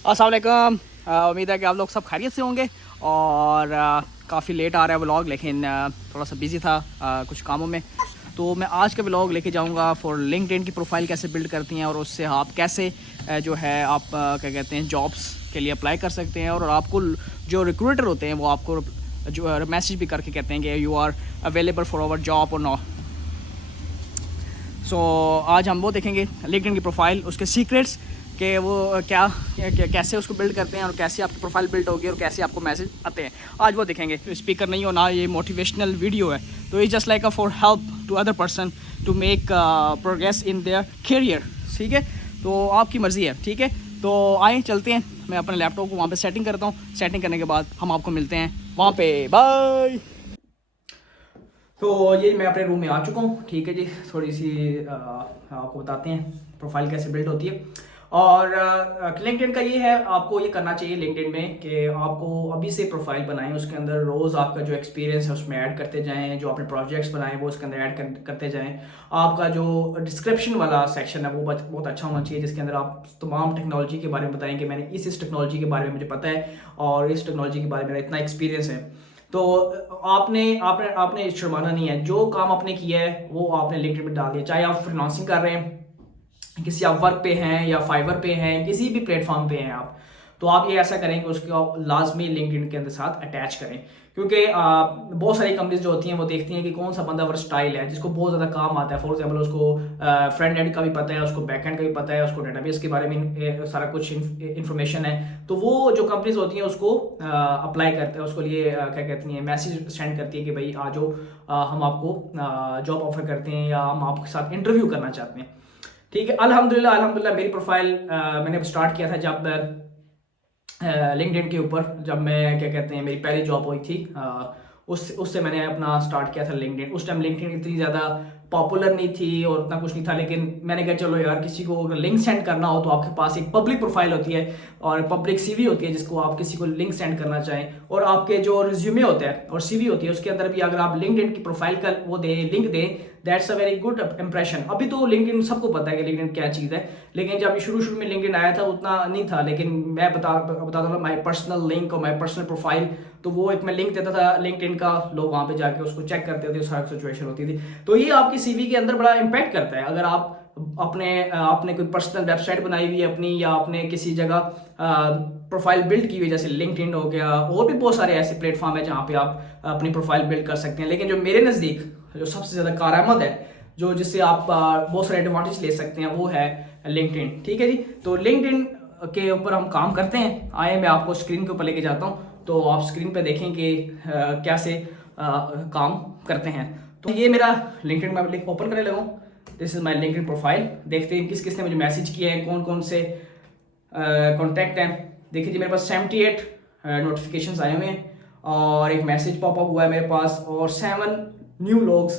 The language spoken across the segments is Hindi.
अस्सलाम वालेकुम। उम्मीद है कि आप लोग सब खैरियत से होंगे। और काफ़ी लेट आ रहा है व्लॉग, लेकिन थोड़ा सा बिज़ी था कुछ कामों में। तो मैं आज का व्लॉग लेके जाऊंगा फॉर लिंक्डइन की प्रोफाइल कैसे बिल्ड करती हैं और उससे आप कैसे जो है आप क्या कहते हैं जॉब्स के लिए अप्लाई कर सकते हैं। और आपको जो रिक्रूटर होते हैं वो आपको जो मैसेज भी करके कहते हैं कि you are available for our job और नॉट। सो आज हम वो देखेंगे लिंक्डइन की प्रोफाइल, उसके सीक्रेट्स कि वो कैसे उसको बिल्ड करते हैं और कैसे आपकी प्रोफाइल बिल्ड होगी और कैसे आपको मैसेज आते हैं। आज वो देखेंगे। स्पीकर नहीं हो ना, ये मोटिवेशनल वीडियो है, तो ये just like for help to other person to make progress in their career. ठीक है, तो आपकी मर्ज़ी है। ठीक है, तो आए चलते हैं। मैं अपने लैपटॉप को वहाँ पे सेटिंग करता हूँ। सेटिंग करने के बाद हम आपको मिलते हैं वहाँ पे। बाय। तो ये मैं अपने रूम में आ चुका हूँ। ठीक है जी, थोड़ी सी आपको बताते हैं प्रोफाइल कैसे बिल्ड होती है। और लिंक्डइन का ये है, आपको ये करना चाहिए लिंक्डइन में कि आपको अभी से प्रोफाइल बनाएं, उसके अंदर रोज़ आपका जो एक्सपीरियंस है उसमें ऐड करते जाएं, जो आपने प्रोजेक्ट्स बनाए वो उसके अंदर करते जाएं। आपका जो डिस्क्रिप्शन वाला सेक्शन है वो बहुत अच्छा होना चाहिए, जिसके अंदर आप तमाम टेक्नोलॉजी के बारे में बताएं कि मैंने इस टेक्नोलॉजी के बारे में मुझे पता है और इस टेक्नोलॉजी के बारे में मेरा इतना एक्सपीरियंस है। तो आपने आपने आपने शर्माना नहीं है। जो काम आपने किया है वो आपने लिंक्डइन में डाल दिया, चाहे आप फ्रीलांसिंग कर रहे हैं, किसी आप वर्क पे हैं या फाइवर पे हैं, किसी भी प्लेटफॉर्म पे हैं आप, तो आप ये ऐसा करें कि उसको लाजमी लिंक्डइन के अंदर साथ अटैच करें। क्योंकि बहुत सारी कंपनीज जो होती हैं वो देखती हैं कि कौन सा बंदा वर्सटाइल है, जिसको बहुत ज़्यादा काम आता है। फॉर एग्जांपल उसको फ्रंट एंड का भी पता है, उसको बैक एंड का भी पता है, उसको डेटाबेस के बारे में सारा कुछ इन्फॉर्मेशन है। तो वो जो कंपनीज होती हैं उसको अप्लाई करते हैं, उसको लिए क्या कहती हैं मैसेज सेंड करती है कि भाई आ जाओ, हम आपको जॉब ऑफर करते हैं या हम आपके साथ इंटरव्यू करना चाहते हैं। ठीक है, अल्हम्दुलिल्लाह अल्हम्दुलिल्लाह मेरी प्रोफाइल मैंने स्टार्ट किया था जब लिंक्डइन के ऊपर, जब मैं क्या कहते हैं मेरी पहली जॉब हुई थी, उससे मैंने अपना स्टार्ट किया था लिंक्डइन। उस टाइम लिंक्डइन इतनी ज़्यादा पॉपुलर नहीं थी और उतना कुछ नहीं था, लेकिन मैंने कहा चलो यार, किसी को अगर लिंक सेंड करना हो तो आपके पास एक पब्लिक प्रोफाइल होती है और पब्लिक सीवी होती है, जिसको आप किसी को लिंक सेंड करना चाहें। और आपके जो रिज्यूमे होता है और सीवी होती है उसके अंदर भी अगर आप लिंक्डइन की प्रोफाइल का वो दें, लिंक दें, that's a very good impression. अभी तो लिंक्डइन सबको पता है कि लिंक्डइन क्या चीज़ है, लेकिन जब शुरू शुरू में लिंक्डइन आया था उतना नहीं था। लेकिन मैं बता दूँ माई पर्सनल लिंक और माई पर्सनल प्रोफाइल, तो वो एक मैं लिंक देता था लिंक्डइन का, लोग वहाँ पे जाके उसको चेक करते थे, सारी सिचुएशन होती थी। तो ये आपकी सीवी के अंदर बड़ा इम्पैक्ट करता है। अगर आप आपने कोई पर्सनल वेबसाइट बनाई हुई है अपनी, या आपने किसी जगह प्रोफाइल बिल्ड की हुई है, जैसे लिंक्डइन हो गया, और भी बहुत सारे ऐसे प्लेटफॉर्म है जहाँ पे आप अपनी प्रोफाइल बिल्ड कर सकते हैं। लेकिन जो मेरे नज़दीक जो सबसे ज़्यादा कारआमद है, जो जिससे आप बहुत सारे एडवांटेज ले सकते हैं, वो है लिंक्डइन। ठीक है जी, तो लिंक्डइन के ऊपर हम काम करते हैं। आए मैं आपको स्क्रीन के ऊपर लेके जाता हूँ, तो आप स्क्रीन पे देखें कि कैसे काम करते हैं। तो ये मेरा लिंक्डइन मैं लिंक ओपन करने लगा। This is my LinkedIn profile. देखते हैं किस किस ने मुझे मैसेज किए हैं, कौन कौन से कॉन्टैक्ट हैं। देखिए जी, मेरे पास 78 नोटिफिकेशंस आए हुए हैं और एक मैसेज पॉपअप हुआ है मेरे पास, और 7 न्यू लोग्स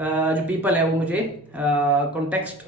जो पीपल है वो मुझे कॉन्टेक्ट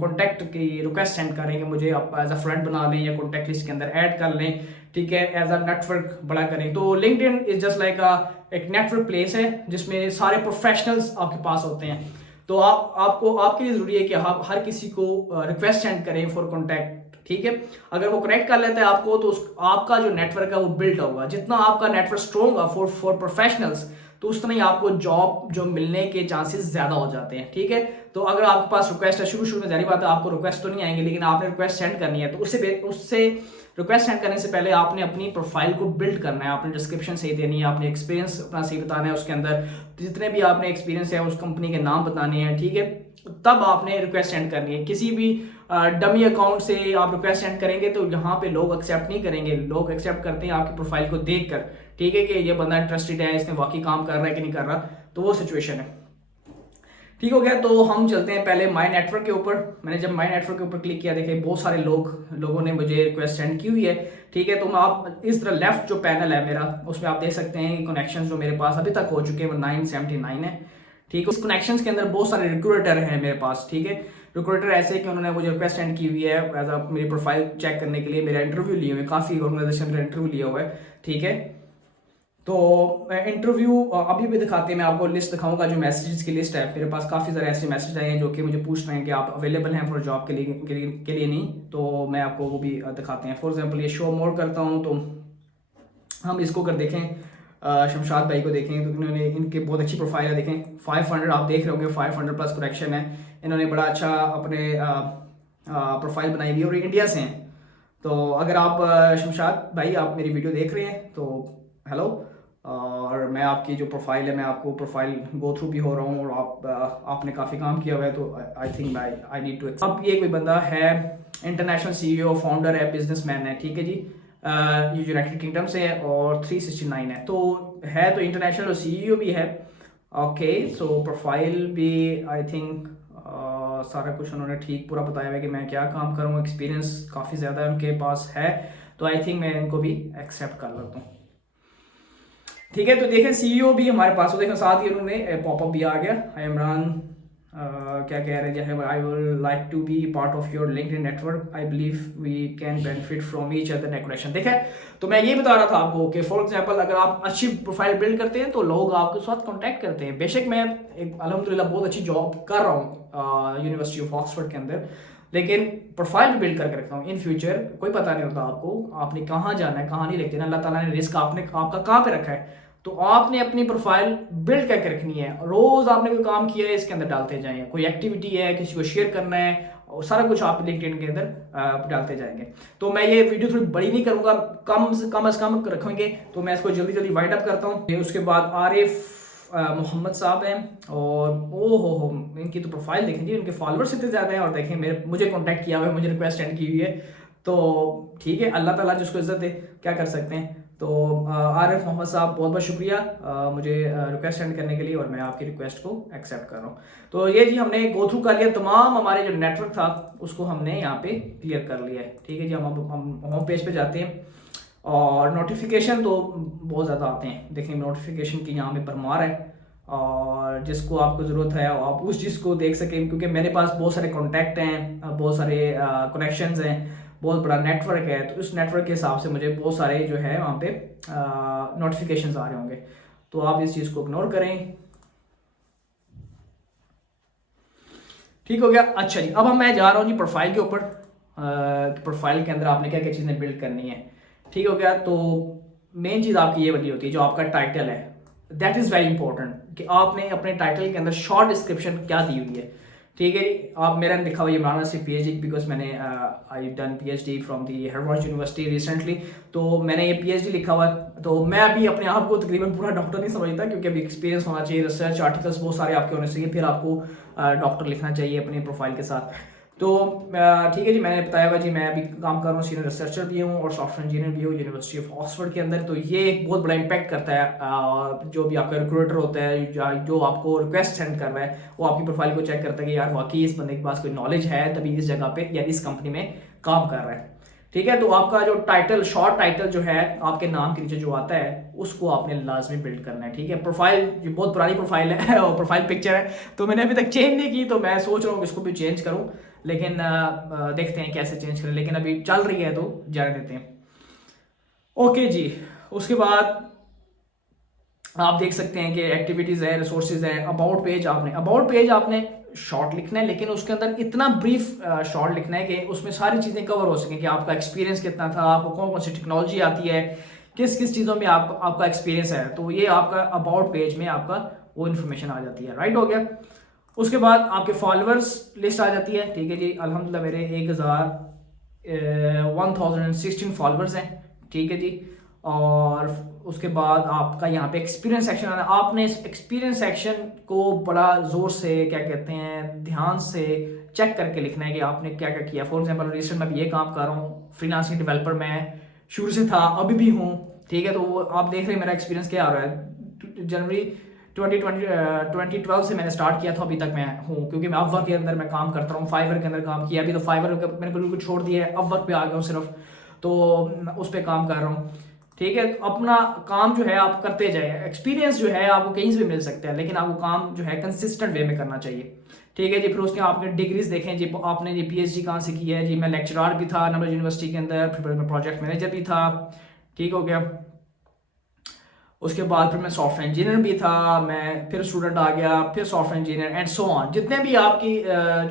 कॉन्टैक्ट की रिक्वेस्ट सेंड कर रहे हैं कि मुझे आप एज अ फ्रेंड बना लें या कॉन्टैक्ट लिस्ट के अंदर ऐड कर लें। ठीक है, एज अ नेटवर्क बड़ा करें। तो लिंक्डइन इज जस्ट लाइक एक नेटवर्क प्लेस है जिसमें सारे प्रोफेशनल्स आपके पास होते हैं। तो आपके लिए जरूरी है कि आप हर किसी को रिक्वेस्ट सेंड करें फॉर कॉन्टैक्ट। ठीक है, अगर वो कनेक्ट कर लेता है आपको, तो आपका जो नेटवर्क है वो बिल्ड होगा। जितना आपका नेटवर्क स्ट्रॉन्ग होगा फॉर प्रोफेशनल्स, तो उस तरह ही आपको जॉब जो मिलने के चांसेस ज्यादा हो जाते हैं। ठीक है, तो अगर आपके पास रिक्वेस्ट है, शुरू शुरू में जारी बात है आपको रिक्वेस्ट तो नहीं आएंगे, लेकिन आपने रिक्वेस्ट सेंड करनी है, तो उससे रिक्वेस्ट सेंड करने से पहले आपने अपनी प्रोफाइल को बिल्ड करना है, आपने डिस्क्रिप्शन सही देनी है, आपने एक्सपीरियंस अपना सही बताना है, उसके अंदर जितने भी आपने एक्सपीरियंस है उस कंपनी के नाम बताने हैं। ठीक है, तब आपने रिक्वेस्ट सेंड करनी है। किसी भी डमी अकाउंट से आप रिक्वेस्ट सेंड करेंगे तो यहाँ पे लोग एक्सेप्ट नहीं करेंगे। लोग एक्सेप्ट करते हैं आपकी प्रोफाइल को देखकर, ठीक है, कि ये बंदा इंटरेस्टेड है, इसमें वाकई काम कर रहा है कि नहीं कर रहा। तो वो सिचुएशन है। ठीक हो गया, तो हम चलते हैं पहले माई नेटवर्क के ऊपर। मैंने जब माई नेटवर्क के ऊपर क्लिक किया, देखिए बहुत सारे लोगों ने मुझे रिक्वेस्ट सेंड की हुई है। ठीक है, तो मैं आप इस तरह लेफ्ट जो पैनल है मेरा, उसमें आप देख सकते हैं कि कनेक्शन जो मेरे पास अभी तक हो चुके हैं वो 979 है। ठीक है, उस कनेक्शंस के अंदर बहुत सारे रिक्रूटर हैं मेरे पास। ठीक है, रिक्रूटर ऐसे कि उन्होंने मुझे रिक्वेस्ट सेंड की हुई है एज अ मेरी प्रोफाइल चेक करने के लिए, मेरा इंटरव्यू लिए हुए, काफ़ी ऑर्गेनाइजेशन मेरा इंटरव्यू लिया हुआ है। ठीक है, तो इंटरव्यू अभी भी दिखाते हैं, मैं आपको लिस्ट दिखाऊंगा, जो मैसेजेस की लिस्ट है। मेरे पास काफ़ी सारे ऐसे मैसेज आए हैं जो कि मुझे पूछ रहे हैं कि आप अवेलेबल हैं फॉर जॉब के लिए नहीं, तो मैं आपको वो भी दिखाते हैं। फॉर एग्जांपल ये शो मोड करता हूँ, तो हम इसको कर देखें, शमशाद भाई को देखें, तो इन्होंने, इनके बहुत अच्छी प्रोफाइल है, देखें 500 आप देख रहे होंगे, 500 प्लस करेक्शन है। इन्होंने बड़ा अच्छा अपने प्रोफाइल बनाई हुई है और इंडिया से हैं। तो अगर आप शमशाद भाई आप मेरी वीडियो देख रहे हैं तो हेलो, और मैं आपकी जो प्रोफाइल है, मैं आपको प्रोफाइल गो थ्रू भी हो रहा हूँ, और आपने काफ़ी काम किया हुआ है, तो I think I need to. अब ये कोई बंदा है, इंटरनेशनल सीईओ फाउंडर है, बिजनेसमैन है, ठीक है जी, ये यूनाइटेड किंगडम से है और 369 है, तो है तो इंटरनेशनल और सीईओ भी है। ओके, सो प्रोफाइल भी आई थिंक सारा कुछ उन्होंने ठीक पूरा बताया है कि मैं क्या काम करूँ, एक्सपीरियंस काफ़ी ज़्यादा उनके पास है, तो आई थिंक मैं इनको भी एक्सेप्ट कर लेता हूँ। ठीक है, तो देखें सीईओ भी हमारे पास हो, देखें साथ ही उन्होंने पॉपअप भी आ गया, हाय इमरान, क्या कह रहे हैं, I would like to be part of your LinkedIn network, I believe we can benefit from each other net. देखें, तो मैं ये बता रहा था आपको कि फॉर एग्जांपल अगर आप अच्छी प्रोफाइल बिल्ड करते हैं तो लोग आपके साथ कांटेक्ट करते हैं। बेशक मैं एक अल्हम्दुलिल्लाह बहुत अच्छी जॉब कर रहा हूँ यूनिवर्सिटी ऑफ ऑक्सफोर्ड के अंदर, लेकिन प्रोफाइल भी बिल्ड करके रखता हूँ। इन फ्यूचर कोई पता नहीं होता आपको, आपने कहाँ जाना है, कहाँ नहीं लेके जाना, अल्लाह ताला ने रिस्क आपका कहाँ पे रखा है, तो आपने अपनी प्रोफाइल बिल्ड करके रखनी है। रोज आपने कोई काम किया है इसके अंदर डालते जाएंगे, कोई एक्टिविटी है, किसी को शेयर करना है, और सारा कुछ आप लिंक्डइन के अंदर डालते जाएंगे। तो मैं ये वीडियो थोड़ी बड़ी नहीं करूंगा, कम से कम रखेंगे, तो मैं इसको जल्दी जल्दी वाइंड अप करता हूँ। उसके बाद आरिफ मोहम्मद साहब हैं, और ओ हो इनकी तो प्रोफाइल देखें जी, इनके फॉलोअर्स इतने ज़्यादा हैं, और देखें मुझे कॉन्टैक्ट किया हुआ है, मुझे रिक्वेस्ट सेंड की हुई है, तो ठीक है, अल्लाह ताला जिसको इज्जत दे, क्या कर सकते हैं। तो आरिफ मोहम्मद साहब बहुत बहुत शुक्रिया मुझे रिक्वेस्ट सेंड करने के लिए, और मैं आपकी रिक्वेस्ट को एक्सेप्ट कर रहा हूँ। तो ये जी हमने गो थ्रू कर लिया, तमाम हमारे जो नेटवर्क था उसको हमने यहाँ पे क्लियर कर लिया है। ठीक है जी, हम होम पेज पे जाते हैं, और नोटिफिकेशन तो बहुत ज़्यादा आते हैं, देखिए नोटिफिकेशन की यहाँ पे भरमार है, और जिसको आपको ज़रूरत है आप उस चीज़ को देख सकें, क्योंकि मेरे पास बहुत सारे कॉन्टैक्ट हैं, बहुत सारे कनेक्शंस हैं, बहुत बड़ा नेटवर्क है, तो उस नेटवर्क के हिसाब से मुझे बहुत सारे जो है वहाँ पे नोटिफिकेशंस आ रहे होंगे, तो आप इस चीज़ को इग्नोर करें। ठीक हो गया। अच्छा जी, अब मैं जा रहा हूँ जी प्रोफाइल के ऊपर, प्रोफाइल के अंदर आपने क्या क्या चीज़ें बिल्ड करनी है। ठीक हो गया, तो मेन चीज़ आपकी ये वाली होती है जो आपका टाइटल है, दैट इज़ वेरी इंपॉर्टेंट, कि आपने अपने टाइटल के अंदर शॉर्ट डिस्क्रिप्शन क्या दी हुई है। ठीक है, आप मेरा लिखा हुआ इमरान से पीएचडी, बिकॉज मैंने I done PhD from the Harvard university recently, तो मैंने ये पीएचडी लिखा हुआ है। तो मैं अभी अपने आप को तकरीबन पूरा डॉक्टर नहीं समझता, क्योंकि अभी एक्सपीरियंस होना चाहिए, रिसर्च आर्टिकल्स बहुत सारे आपके होने चाहिए, फिर आपको डॉक्टर लिखना चाहिए अपनी प्रोफाइल के साथ। तो ठीक है जी, मैंने बताया हुआ जी मैं अभी काम कर रहा हूँ, सीनियर रिसर्चर भी हूँ और सॉफ्टवेयर इंजीनियर भी हूँ यूनिवर्सिटी ऑफ ऑक्सफोर्ड के अंदर। तो ये एक बहुत बड़ा इम्पैक्ट करता है, जो भी आपका रिक्रूटर होता है जो आपको रिक्वेस्ट सेंड कर रहा है, वो आपकी प्रोफाइल को चेक करता है कि यार वाकई इस बंदे के पास कोई नॉलेज है, तभी इस जगह पे या इस कंपनी में काम कर रहा है। ठीक है, तो आपका जो टाइटल, शॉर्ट टाइटल जो है आपके नाम के नीचे जो आता है, उसको आपने लाजमी बिल्ड करना है। ठीक है, प्रोफाइल जो बहुत पुरानी प्रोफाइल है और प्रोफाइल पिक्चर है, तो मैंने अभी तक चेंज नहीं की, तो मैं सोच रहा हूँ कि इसको भी चेंज करूँ, लेकिन देखते हैं कैसे चेंज करें, लेकिन अभी चल रही है तो जाने देते हैं। ओके जी, उसके बाद आप देख सकते हैं कि एक्टिविटीज़ है, रिसोर्सेज है, अबाउट पेज आपने शॉर्ट लिखना है, लेकिन उसके अंदर इतना ब्रीफ शॉर्ट लिखना है कि उसमें सारी चीज़ें कवर हो सकें, कि आपका एक्सपीरियंस कितना था, आपको कौन कौन सी टेक्नोलॉजी आती है, किस किस चीज़ों में आपका एक्सपीरियंस है, तो ये आपका अबाउट पेज में आपका वो इन्फॉर्मेशन आ जाती है। राइट हो गया। उसके बाद आपके फॉलोअर्स लिस्ट आ जाती है। ठीक है जी, अल्हम्दुलिल्लाह मेरे 1016 फॉलोअर्स हैं। ठीक है जी, और उसके बाद आपका यहाँ पे एक्सपीरियंस सेक्शन आना है। आपने इस एक्सपीरियंस सेक्शन को बड़ा ज़ोर से, क्या कहते हैं, ध्यान से चेक करके लिखना है कि आपने क्या क्या किया। फॉर एग्जाम्पल रिसेंट में भी ये काम कर रहा हूँ, फ्रीलांसिंग डेवलपर मैं शुरू से था, अभी भी हूँ। ठीक है, तो वो आप देख रहे हैं मेरा एक्सपीरियंस क्या आ रहा है। जनवरी 2012 से मैंने स्टार्ट किया था, अभी तक मैं हूँ, क्योंकि मैं अपवर्क के अंदर मैं काम करता हूँ, फाइवर के अंदर काम किया, अभी तो फाइवर मैंने बिल्कुल छोड़ दिया है, अपवर्क पे आ गया हूँ सिर्फ, तो उस पर काम कर रहा हूँ। ठीक है, तो अपना काम जो है आप करते जाए, एक्सपीरियंस जो है आपको कहीं से भी मिल सकता है, लेकिन आपको काम जो है कंसिस्टेंट वे में करना चाहिए। ठीक है जी, फिर उसके आपने डिग्रीज देखें जी, आपने जी पीएचडी कहाँ से की है जी। मैं लेक्चरार भी था नर्मदा यूनिवर्सिटी के अंदर, फिर मैं प्रोजेक्ट मैनेजर भी था। ठीक हो गया। उसके बाद फिर मैं सॉफ्टवेयर इंजीनियर भी था, मैं फिर स्टूडेंट आ गया, फिर software engineer and so on. जितने भी आपकी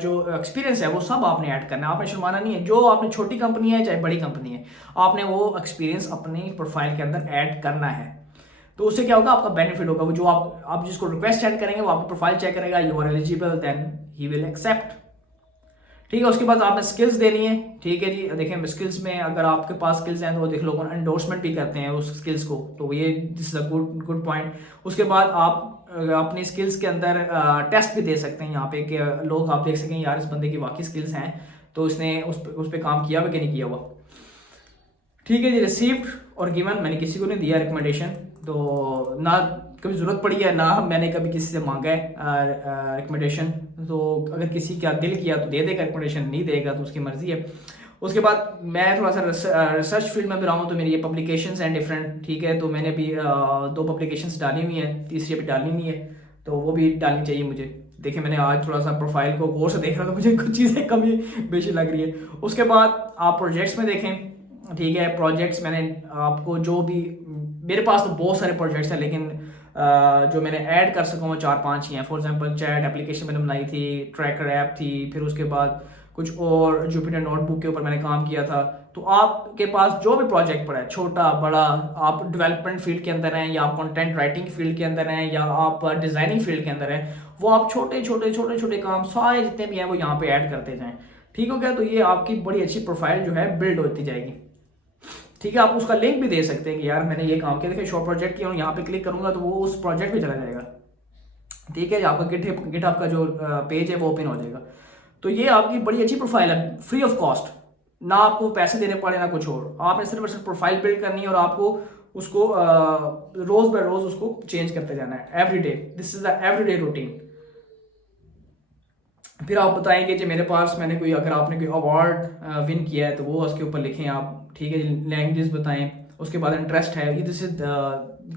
जो एक्सपीरियंस है वो सब आपने ऐड करना है, आपने शर्माना नहीं है। जो आपने छोटी कंपनी है चाहे बड़ी कंपनी है, आपने वो एक्सपीरियंस अपनी प्रोफाइल के अंदर ऐड करना है। तो उससे क्या होगा, आपका बेनिफिट होगा। वो जो आप जिसको रिक्वेस्ट सेंड करेंगे वो आपकी प्रोफाइल चेक करेगा, you are eligible, then he will accept. ठीक है, उसके बाद आपने स्किल्स देनी है। ठीक है जी, देखें स्किल्स में अगर आपके पास स्किल्स हैं तो वो देख लोग एंडोर्समेंट भी करते हैं उस स्किल्स को, तो ये this is a good good point. उसके बाद आप अपनी स्किल्स के अंदर टेस्ट भी दे सकते हैं यहाँ पे कि लोग आप देख सकें यार इस बंदे की वाकई स्किल्स हैं, तो इसने उस पर काम किया हुआ कि नहीं किया हुआ। ठीक है जी, रिसीव्ड और गिवन, मैंने किसी को नहीं दिया रिकमेंडेशन, तो ना कभी ज़रूरत पड़ी है ना मैंने कभी किसी से मांगा है रिकमेंडेशन। तो अगर किसी का दिल किया तो दे देगा रिकमेंडेशन, नहीं देगा तो उसकी मर्ज़ी है। उसके बाद मैं थोड़ा सा रिसर्च फील्ड में भी रहा हूँ, तो मेरी ये पब्लिकेशंस हैं डिफरेंट। ठीक है, तो मैंने अभी 2 पब्लिकेशंस डाली हुई हैं, तीसरी अभी डालनी नहीं है, तो वो भी डालनी चाहिए मुझे। देखिए मैंने आज थोड़ा सा प्रोफाइल को गौर से देख रहा था, मुझे कुछ चीज़ें कमी बेशी लग रही है। उसके बाद आप प्रोजेक्ट्स में देखें। ठीक है, प्रोजेक्ट्स मैंने आपको जो भी, मेरे पास तो बहुत सारे प्रोजेक्ट्स हैं, लेकिन जो मैंने ऐड कर सकूँ वो 4-5 ही हैं। फॉर एग्जांपल चैट एप्लीकेशन मैंने बनाई थी, ट्रैकर ऐप थी, फिर उसके बाद कुछ और जुपिटर नोटबुक के ऊपर मैंने काम किया था। तो आपके पास जो भी प्रोजेक्ट पड़ा है, छोटा बड़ा, आप डेवलपमेंट फील्ड के अंदर हैं या आप कंटेंट राइटिंग फील्ड के अंदर हैं या आप डिज़ाइनिंग फील्ड के अंदर हैं, वो आप छोटे छोटे छोटे छोटे काम सारे जितने भी हैं वो यहाँ पे ऐड करते जाएं। ठीक हो गया, तो ये आपकी बड़ी अच्छी प्रोफाइल जो है बिल्ड होती जाएगी। ठीक है, आप उसका लिंक भी दे सकते हैं कि यार मैंने ये काम किया, देखिए शॉर्ट प्रोजेक्ट किया हूँ, यहाँ पे क्लिक करूंगा तो वो उस प्रोजेक्ट पे चला जाएगा। ठीक है, आपका गिटहब का जो पेज है वो ओपन हो जाएगा। तो ये आपकी बड़ी अच्छी प्रोफाइल है, फ्री ऑफ कॉस्ट, ना आपको पैसे देने पड़े ना कुछ और। आपने सिर्फ प्रोफाइल बिल्ड करनी है और आपको उसको रोज बाय रोज उसको चेंज करते जाना है, every day. This is the every day routine. फिर आप बताएंगे कि मेरे पास मैंने कोई, अगर आपने कोई अवार्ड विन किया है तो वो उसके ऊपर लिखें आप। ठीक है, लैंग्वेज बताएं। उसके बाद इंटरेस्ट है, ये दिस इज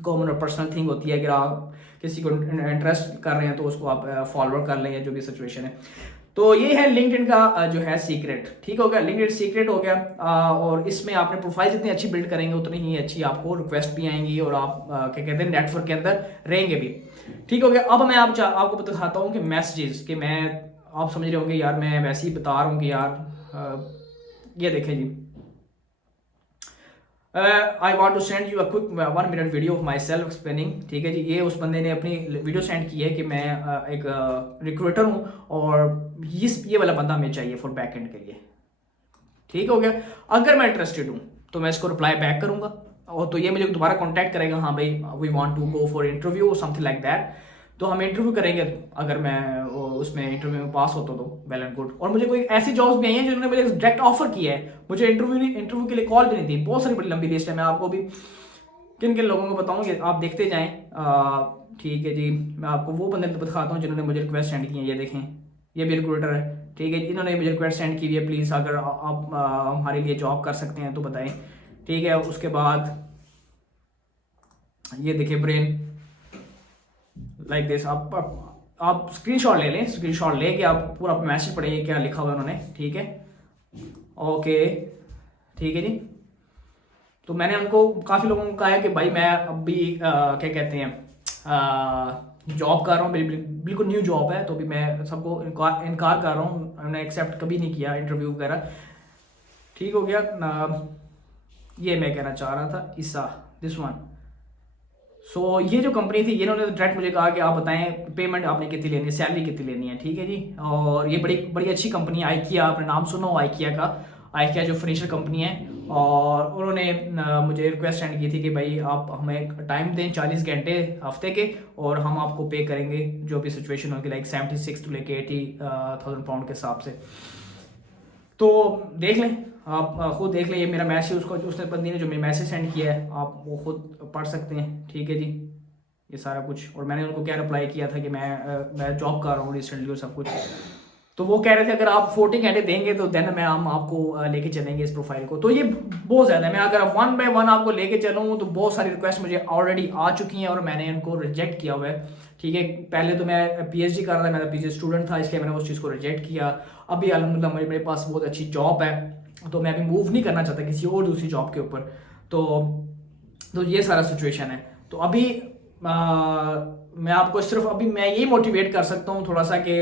कॉमन और पर्सनल थिंग होती है। अगर आप किसी को इंटरेस्ट कर रहे हैं तो उसको आप फॉलोअर कर लें या जो भी सिचुएशन है। तो ये है लिंक्डइन का जो है सीक्रेट। ठीक हो गया, लिंक्डइन सीक्रेट हो गया। और इसमें आपने प्रोफाइल जितनी अच्छी बिल्ड करेंगे उतनी ही अच्छी आपको रिक्वेस्ट भी आएंगी और आप क्या कहते हैं नेटवर्क के अंदर रहेंगे भी। ठीक हो गया, अब मैं आपको बताता हूँ कि मैसेजेस कि मैं, आप समझ रहे होंगे यार मैं वैसे ही बता रहा हूँ कि यार ये देखें जी, I want to send you a quick 1 minute video of myself explaining. ठीक है जी, ये उस बंदे ने अपनी वीडियो सेंड की है कि मैं एक रिक्रूटर हूँ और ये वाला बंदा हमें चाहिए फॉर बैक एंड के लिए। ठीक हो गया, अगर मैं इंटरेस्टेड हूँ तो मैं इसको रिप्लाई बैक करूँगा और तो ये मुझे दोबारा कॉन्टैक्ट करेगा, हाँ भाई we want to go for interview something like that. तो हम इंटरव्यू करेंगे, अगर मैं उसमें इंटरव्यू में पास होता तो वेल एंड गुड। और मुझे कोई ऐसी जॉब्स भी आई हैं जिन्होंने मुझे डायरेक्ट ऑफर किया है, मुझे इंटरव्यू के लिए कॉल भी नहीं दी। बहुत सारी बड़ी लंबी लिस्ट है, मैं आपको भी किन किन लोगों को बताऊंगी, आप देखते जाएं। ठीक है जी, मैं आपको वो बंदे दिखाता हूँ जिन्होंने मुझे रिक्वेस्ट सेंड की है। ये देखें, ये भी रिक्रूटर है। ठीक है, इन्होंने मुझे रिक्वेस्ट सेंड की है, प्लीज़ अगर आप हमारे लिए जॉब कर सकते हैं तो बताएं। ठीक है, उसके बाद ये देखिए ब्रेन लाइक दिस, आप स्क्रीनशॉट ले लें, स्क्रीनशॉट लेके आप पूरा मैसेज पढ़िए क्या लिखा हुआ है उन्होंने। ठीक है, ओके, ठीक है जी। तो मैंने उनको काफ़ी लोगों को कहा है कि भाई मैं अभी क्या कहते हैं जॉब कर रहा हूँ, मेरी बिल्कुल न्यू जॉब है, तो भी मैं सबको इनकार कर रहा हूँ, मैंने एक्सेप्ट कभी नहीं किया इंटरव्यू वगैरह। ठीक हो गया, ये मैं कहना चाह रहा था ईसा दिस वन। सो ये जो कंपनी थी, इन्होंने डायरेक्ट मुझे कहा कि आप बताएं पेमेंट आपने कितनी लेनी है, सैलरी कितनी लेनी है। ठीक है जी, और ये बड़ी बड़ी अच्छी कंपनी है आइकिया, आपने नाम सुना हो आइकिया का, आइकिया जो फर्नीचर कंपनी है। और उन्होंने मुझे रिक्वेस्ट सेंड की थी कि भाई आप हमें टाइम दें 40 घंटे हफ्ते के और हम आपको पे करेंगे जो भी सिचुएशन होगी, लाइक 76 to 80,000 पाउंड के हिसाब से। तो देख लें, आप खुद देख लें, ये मेरा मैसेज उसको, उसने बंदी ने जो मेरा मैसेज सेंड किया है आप वो खुद पढ़ सकते हैं। ठीक है जी, ये सारा कुछ, और मैंने उनको क्या रिप्लाई किया था कि मैं जॉब कर रहा हूँ रिसेंटली और सब कुछ। तो वो कह रहे थे अगर आप 40 घंटे देंगे तो देन मैं हम आपको लेके चलेंगे इस प्रोफाइल को। तो ये बहुत ज़्यादा है, मैं अगर 1 by 1 आपको लेके चलूँ तो बहुत सारी रिक्वेस्ट मुझे ऑलरेडी आ चुकी हैं और मैंने इनको रिजेक्ट किया हुआ है। ठीक है, पहले तो मैं पीएचडी कर रहा था, मैं पीएचडी स्टूडेंट था, इसलिए मैंने उस चीज़ को रिजेक्ट किया। अभी अल्हम्दुलिल्लाह मेरे पास बहुत अच्छी जॉब है, तो मैं अभी मूव नहीं करना चाहता किसी और दूसरी जॉब के ऊपर। तो ये सारा सिचुएशन है। तो अभी मैं आपको सिर्फ अभी मैं यही मोटिवेट कर सकता हूँ थोड़ा सा कि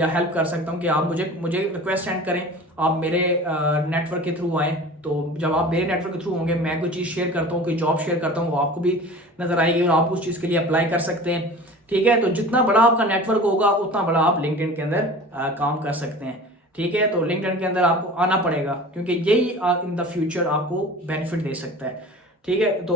या हेल्प कर सकता हूँ कि आप मुझे रिक्वेस्ट सेंड करें, आप मेरे नेटवर्क के थ्रू आएँ। तो जब आप मेरे नेटवर्क के थ्रू होंगे, मैं कोई चीज़ शेयर करता हूँ, कोई जॉब शेयर करता हूँ, वो आपको भी नजर आएगी और आप उस चीज़ के लिए अप्लाई कर सकते हैं। ठीक है, तो जितना बड़ा आपका नेटवर्क होगा उतना बड़ा आप लिंक्डइन के अंदर काम कर सकते हैं। ठीक है, तो लिंक्डइन के अंदर आपको आना पड़ेगा क्योंकि यही इन द फ्यूचर आपको बेनिफिट दे सकता है। ठीक है, तो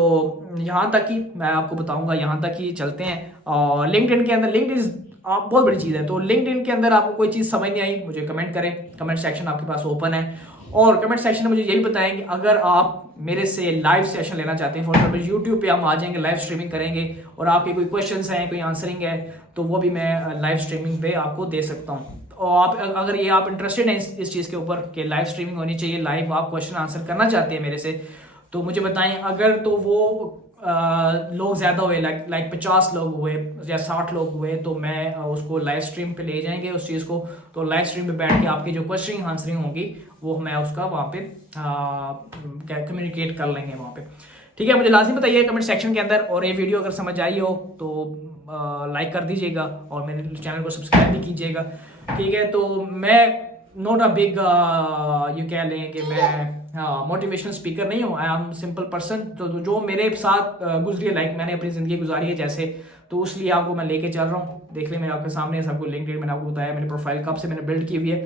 यहाँ तक ही मैं आपको बताऊंगा, यहाँ तक ही चलते हैं। और लिंक्डइन के अंदर लिंक्डइन आप बहुत बड़ी चीज़ है। तो लिंक्डइन के अंदर आपको कोई चीज़ समझ नहीं आई, मुझे कमेंट करें, कमेंट सेक्शन आपके पास ओपन है। और कमेंट सेक्शन में मुझे यही बताएं कि अगर आप मेरे से लाइव सेशन लेना चाहते हैं, फॉर एग्जाम्पल यूट्यूब पे हम आ जाएंगे, लाइव स्ट्रीमिंग करेंगे और आपके कोई क्वेश्चंस हैं, कोई आंसरिंग है, तो वो भी मैं लाइव स्ट्रीमिंग पे आपको दे सकता हूँ। और आप अगर ये आप इंटरेस्टेड हैं इस चीज़ के ऊपर कि लाइव स्ट्रीमिंग होनी चाहिए, लाइव आप क्वेश्चन आंसर करना चाहते हैं मेरे से, तो मुझे बताएं। अगर तो वो लोग ज़्यादा हुए, लाइक 50 लोग हुए या 60 लोग हुए, तो मैं उसको लाइव स्ट्रीम पे ले जाएंगे उस चीज़ को। तो लाइव स्ट्रीम पे बैठ के आपकी जो क्वेश्चन आंसरिंग होगी वो मैं उसका वहाँ पे कम्युनिकेट कर लेंगे वहाँ पे। ठीक है, मुझे लाजमी बताइए कमेंट सेक्शन के अंदर। और ये वीडियो अगर समझ आई हो तो लाइक कर दीजिएगा और मेरे चैनल को सब्सक्राइब भी कीजिएगा। ठीक है, तो मैं नॉट अ बिग यू कह लें कि मैं मोटिवेशनल स्पीकर नहीं हूँ, आई एम सिंपल पर्सन। तो जो मेरे साथ गुजरी है, लाइक मैंने अपनी ज़िंदगी गुजारी है जैसे, तो उसलिए आपको मैं लेके चल रहा हूँ। देख लें मेरे आपके सामने सबको लिंक्डइन मैंने आपको बताया, मेरी प्रोफाइल कब से मैंने बिल्ड की हुई है।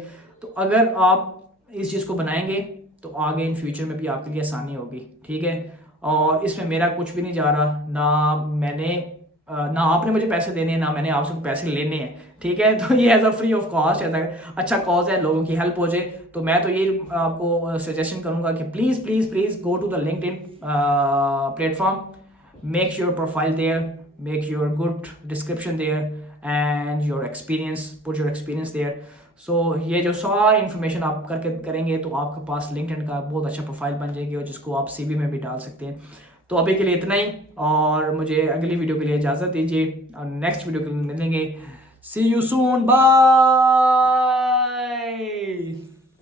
तो अगर आप इस चीज़ को बनाएंगे तो आगे इन फ्यूचर में भी आपके लिए आसानी होगी। ठीक है, और इसमें मेरा कुछ भी नहीं जा रहा, ना आपने मुझे पैसे देने हैं, ना मैंने आपसे पैसे लेने हैं। ठीक है, तो ये as a free of cost, as a अच्छा कॉज है, लोगों की हेल्प हो जाए। तो मैं तो ये आपको सजेशन करूंगा कि please please please go to the LinkedIn platform, make your profile there, make your good description there and your experience, put your experience there. So ये जो सारी इन्फॉर्मेशन आप करके करेंगे तो आपके पास लिंक्डइन का बहुत अच्छा प्रोफाइल बन जाएगी और जिसको आप सीवी में भी डाल सकते हैं। तो अभी के लिए इतना ही, और मुझे अगली वीडियो के लिए इजाज़त दीजिए और नेक्स्ट वीडियो के लिए मिलेंगे। सी यू सून, बाय।